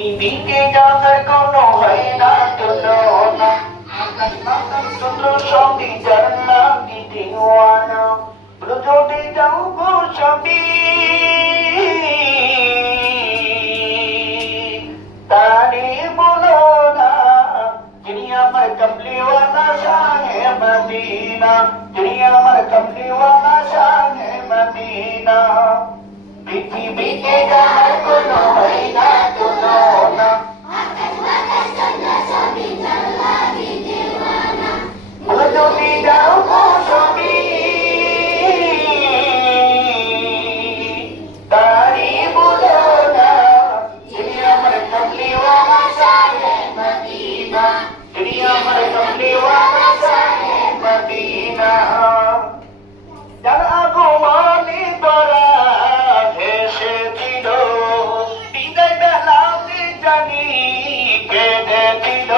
পৃথিবীতে যাহার কোনো হয় না তুলনা, আকাশ বাতাস চন্দ্র সবই যার নাম দিওয়ানা। ব্রজতে যাও গো সবই তারে বলো না, যিনি আমার কমলিওয়ালা শাহে মদিনা, যিনি আমার কমলিওয়ালা শাহে মদিনা। পৃথিবীতে যাহার কোনো হয় না তুলনা, আকাশ বাতাস চন্দ্র সবই যার লাগি দিওয়ানা। ব্রজতে যাও গো সবই তারে বলো না, যিনি আমার কমলিওয়ালা শাহে মদিনা, যিনি আমার কমলিওয়ালা শাহে মদিনা। যার আগমনে তারা এসেছিল, বিদায় বেলাতে জানি কেঁদেছিল।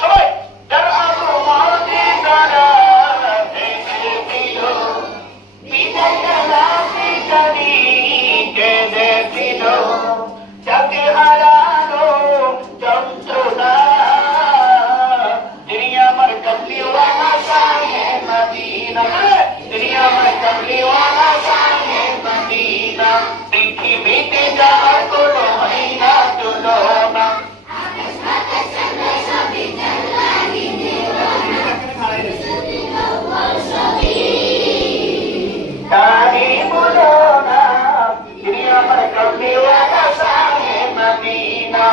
সবাই যার আগমনে তারা এসেছিল, বিদায় বেলাতে জানি কেঁদেছিল। যাকে হারানো যন্ত্রণা, যিনি আমার কমলিওয়ালা শাহে মদিনা, যিনি আমার কমলিওয়ালা শাহে মদিনা। পৃথিবীতে যাহার কোনো হয় না তুলনা, আকাশ বাতাস চন্দ্র সবই যার লাগি দিওয়ানা। তারে বলো না, যিনি আমার কমলিওয়ালা শাহে মদিনা,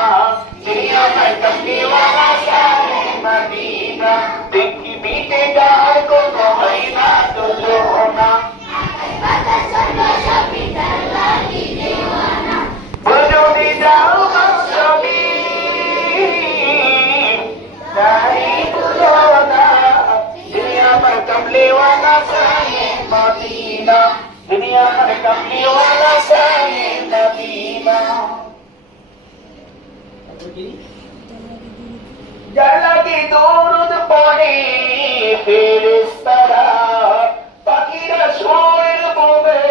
যিনি আমার কমলিওয়ালা শাহে মদিনা। পৃথিবীতে যাহার কোনো হয় না তুলনা, আকাশ বাতাস চন্দ্র সবই যার লাগি দিওয়ানা। ব্রজতে যাও গো সবই তারে বলো না, যিনি আমার কমলিওয়ালা শাহে মদিনা, যিনি আমার কমলিওয়ালা শাহে মদিনা। যার লাগি দরুদ পড়ে ফেরেশতারা, পাখিরা সুরের ববে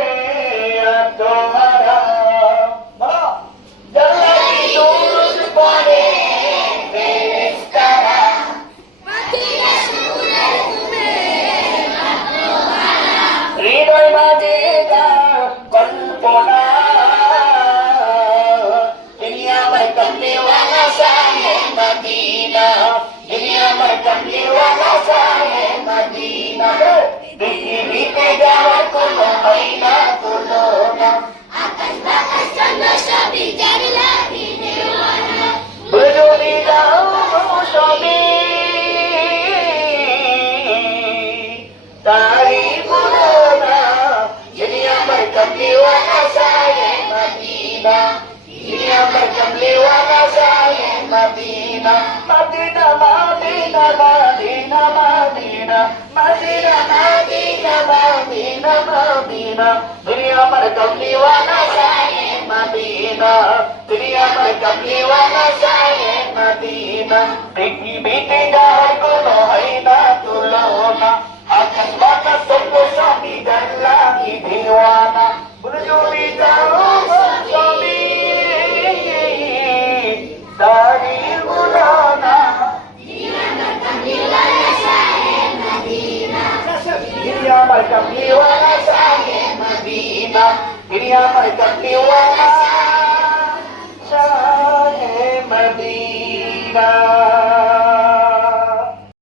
আত্মহারা। যার লাগি দরুদ পড়ে ফেরেশতারা, পাখিরা সুরের ববে আত্মহারা। হৃদয় মাঝে তার কল্পনা, যিনি আমার কমলিওয়ালা শাহে মদিনা, যিনি আমার কমলিওয়ালা শাহে মদিনা। পৃথিবীতে যাওয়ার কোনো হয় না তুলনা, আকাশ বাতাস চন্দ্র সবই যার লাগি দিওয়ানা। ব্রজতে যাও গো সবই তারে বলো না, যিনি আমার কমলিওয়ালা শাহে মদিনা, যিনি আমার কমলিওয়ালা শাহে মদিনা। মদিনা মদিনা মদিনা মদিনা মদিনা মদিনা মদিনা মদিনা, যিনি আমার কমলিওয়ালা শাহে মদিনা, যিনি আমার কমলিওয়ালা শাহে মদিনা। পৃথিবীতে যাহার কোনো হয় না তুলনা, আকাশ বাতাস চন্দ্র সবই যার লাগি দিওয়ানা। ব্রজতে যাও গো সবই তারে বলো না, যিনি আমার কমলিওয়ালা শাহে মদিনা, যিনি আমার কমলিওয়ালা শাহে মদিনা, যিনি আমার কমলিওয়ালা শাহে মদিনা।